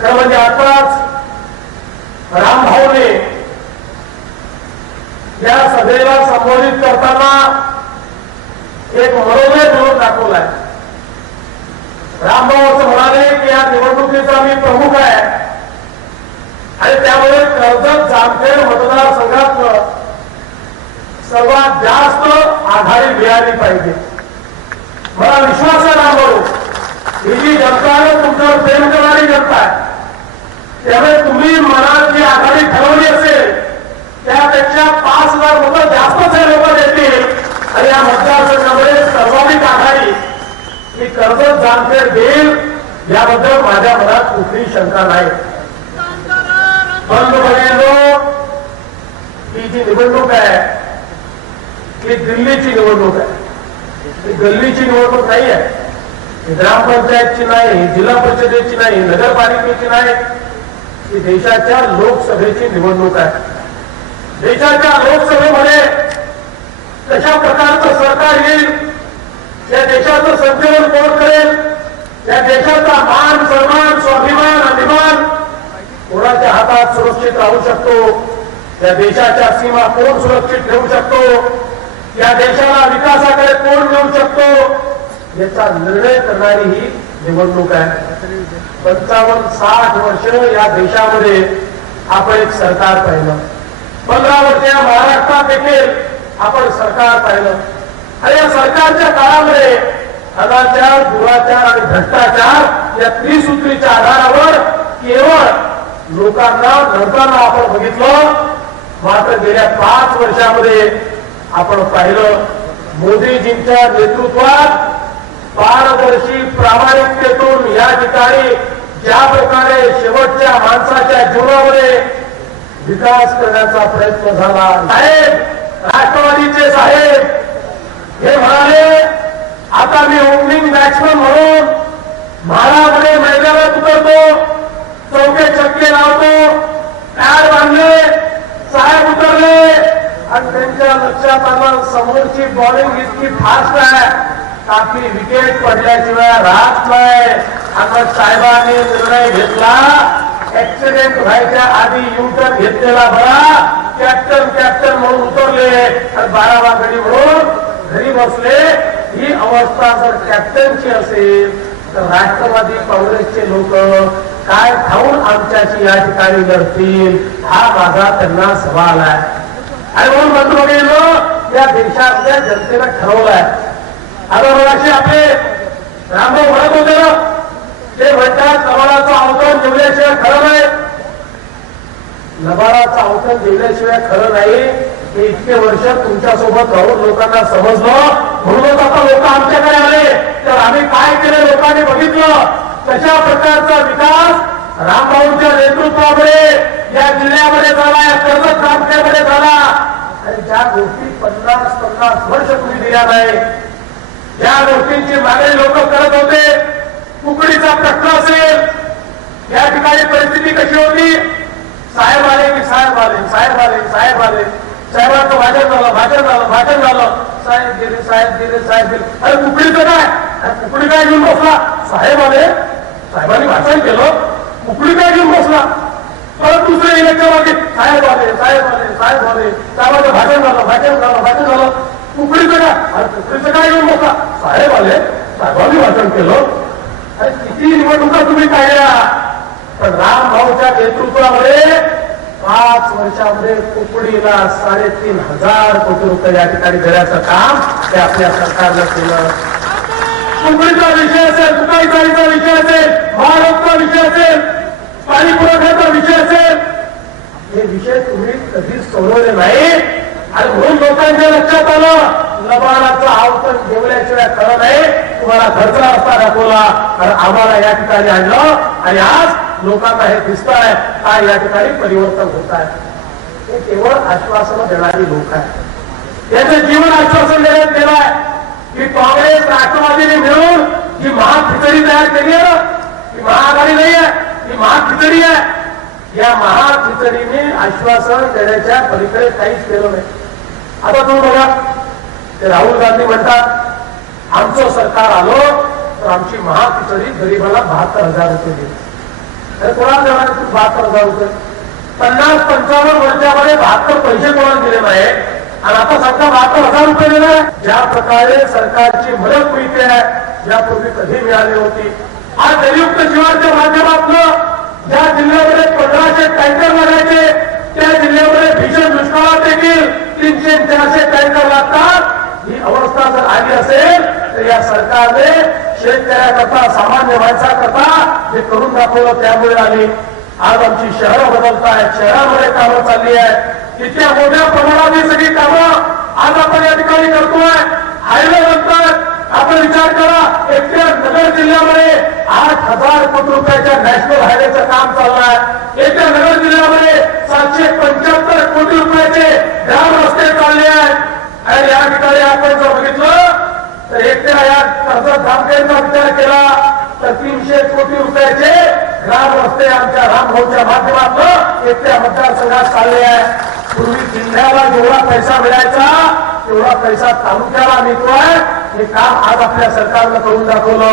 खरं म्हणजे आताच रामभाऊने या सभेला संबोधित करताना एक मनोदय म्हणून दाखवलाय. रामभाऊ असं म्हणाले की या निवडणुकीचा मी प्रमुख आहे आणि त्यामुळे कर्जत जामखेड मतदारसंघात सर्वात जास्त आघाडी मिळाली पाहिजे. मला विश्वास आहे रामभाऊ, ही जी जनता आहे तुमच्यावर प्रेम करणारी जनता आहे. त्यामुळे तुम्ही मनात जी आघाडी ठरवली असेल त्यापेक्षा 5,000 मतं जास्तच हे लोक देतील आणि या मतदारसंघामध्ये सर्वाधिक आघाडी ही कर्जत जामखेड देईल याबद्दल माझ्या मनात कुठलीही शंका नाही. बंधू ही जी निवडणूक आहे ही दिल्लीची निवडणूक आहे. ही गल्लीची निवडणूक नाही आहे. ग्रामपंचायतची नाही, जिल्हा परिषदेची नाही, नगरपालिकेची नाही, ही देशाच्या लोकसभेची निवडणूक आहे. देशाच्या लोकसभेमध्ये कशा प्रकारचं सरकार येईल, या देशाचं संचलन कोण करेल, या देशाचा मान सन्मान स्वाभिमान अभिमान कोणाच्या हातात सुरक्षित राहू शकतो, या देशाच्या सीमा कोण सुरक्षित ठेवू शकतो, या देशाला विकासाकडे कोण नेऊ शकतो याचा निर्णय करणारी ही निवडणूक आहे. 55-60 वर्ष या देशामध्ये आपण एक सरकार पाहिलं. 15 वर्ष या महाराष्ट्रात देखील आपण सरकार पाहिलं आणि या सरकारच्या काळामध्ये अनाचार, दुराचार आणि भ्रष्टाचार या त्रिसूत्रीच्या आधारावर केवळ लोकांना लढताना आपण बघितलं. मात्र गेल्या 5 वर्षामध्ये आपण पाहिलं मोदीजींच्या नेतृत्वात पारदर्शी प्रामाणिकतेतून या ठिकाणी ज्या प्रकारे शेवटच्या माणसाच्या जीवनामध्ये विकास करण्याचा प्रयत्न झाला. साहेब, राष्ट्रवादीचे साहेब हे म्हणाले आता मी ओपनिंग बॅट्समन म्हणून म्हाडामध्ये मैदानात उतरतो, चौके छक्के लावतो, पॅड बांधले, साहेब उतरले आणि त्यांच्या लक्षात आलं समोरची बॉलिंग इतकी फास्ट आहे काफी विकेट पडल्याशिवाय राहत नाही. आता साहेबांनी निर्णय घेतला ऍक्सिडेंट व्हायच्या आधी युटर्न घेतलेला बरा. कॅप्टन म्हणून उतरले आणि 12वा गडी म्हणून घरी बसले. ही अवस्था जर कॅप्टनची असेल तर राष्ट्रवादी काँग्रेसचे लोक काय खाऊन आमच्याशी या ठिकाणी लढतील हा माझा त्यांना सवाल आहे. आणि म्हणून बंधू भगिनींनो, या देशातल्या जनतेनं ठरवलंय. आता मगाशी आपले रामभाऊ म्हणत होते ना, ते म्हणतात लबाडाचं अवतरण जेवल्याशिवाय खरं नाही. लबाडाचं अवतरण जेवल्याशिवाय खरं नाही हे इतके वर्ष तुमच्यासोबत राहून लोकांना समजलं. म्हणूनच आता लोक आमच्याकडे आले तर आम्ही काय केलं लोकांनी बघितलं. कशा प्रकारचा विकास रामभाऊंच्या नेतृत्वामध्ये या जिल्ह्यामध्ये झाला, या कर्जत जामखेडमध्ये झाला आणि ज्या गोष्टी 50-50 वर्ष तुम्ही दिल्या नाही, या गोष्टींची मागणी लोक करत होते. कुकडीचा प्रश्न असेल, या ठिकाणी परिस्थिती कशी होती, साहेब आले की साहेब आले, साहेब आले, साहेब आले, साहेबांचं भाषण झालं, साहेब गेले, साहेब गेले, साहेब गेले. अरे कुकडीचं काय, कुकडी काय घेऊन बसला, साहेब आले, साहेबांनी भाषण केलं, कुकडी काय घेऊन बसला. परत दुसरे इलेक्शन मागे साहेब आले, साहेब आले, साहेब आले, साहेबांचं भाषण झालं, कुकडीचं काय, अरे कुकडीचं काय घेऊन बसला, साहेब आले, साहेबांनी भाषण केलं. अरे किती निवडणुका तुम्ही काढल्या, पण रामभाऊच्या नेतृत्वामध्ये 5 वर्षामध्ये कुकडीला 3,500 कोटी रुपये या ठिकाणी देण्याचं काम ते आपल्या सरकारनं केलं. कुकडीचा विषय असेल, तुकाईचाळीचा विषय असेल, महाराष्ट्राचा विषय असेल, पाणी पुरवठ्याचा विषय असेल, हे विषय तुम्ही कधीच सोडवले नाही. आणि म्हणून लोकांच्या लक्षात आलं लबाडाचं अवतरण जेवल्याशिवाय खरं नाही. तुम्हाला घरचा रस्ता दाखवला आणि आम्हाला या ठिकाणी आणलं आणि आज लोकांना हे दिसत आहे काय या ठिकाणी परिवर्तन होत आहे. हे केवळ आश्वासन देणारी लोक आहे. याचं जीवन आश्वासन देण्यात गेलं आहे की काँग्रेस राष्ट्रवादीने मिळून जी महाखिचडी तयार केली आहे, ही महाआघाडी नाही आहे, ही महाखिचडी आहे. या महाखिचडीने आश्वासन देण्याच्या पलीकडे काहीच केलं नाही. आता तुम्ही बघा, ते राहुल गांधी म्हणतात आमचं सरकार आलं तर आमची महाखिचडी गरीबाला 72,000 रुपये देईल. तर कोणाला देणार 72,000 रुपये? 50-55 वर्षामध्ये 72 पैसे कोणाला दिले नाही आणि आता सरकार 72,000 रुपये देणार. ज्या प्रकारे सरकारची मदत मिळते आहे यापूर्वी कधी मिळाली होती. आज जलयुक्त शिवारच्या माध्यमातून ज्या जिल्ह्यामध्ये 1500 टँकर लागायचे त्या जिल्ह्यामध्ये भीषण दुष्काळात देखील 300-400 टँकर लागतात. ही अवस्था जर आली असेल तर या सरकारने शेतकऱ्याकरता सामान्य माणसाकरता जे करून दाखवलं त्यामुळे आली. आज आमची शहरं बदलत आहेत, शहरामध्ये कामं चालली आहेत. इतक्या मोठ्या प्रमाणात ही सगळी कामं आज आपण या ठिकाणी करतोय. हायवे बनतात. आपण विचार करा, एकट्या नगर जिल्ह्यामध्ये 8,000 कोटी रुपयाच्या नॅशनल हायवेचं काम चाललंय. एकट्या नगर जिल्ह्यामध्ये 775 कोटी रुपयाचे ग्राम रस्ते चालले आहेत. आणि या ठिकाणी आपण जर बघितलं तर एकट्या या कर्जत धामकेचा विचार केला तर 300 कोटी रुपयाचे ग्राम रस्ते आमच्या रामभाऊच्या माध्यमातून एकट्या मतदारसंघात चालले आहे. पूर्वी जिल्ह्याला जेवढा पैसा मिळायचा तेवढा पैसा तालुक्याला मिळतोय. हे काम आज आपल्या सरकारनं करून दाखवलं.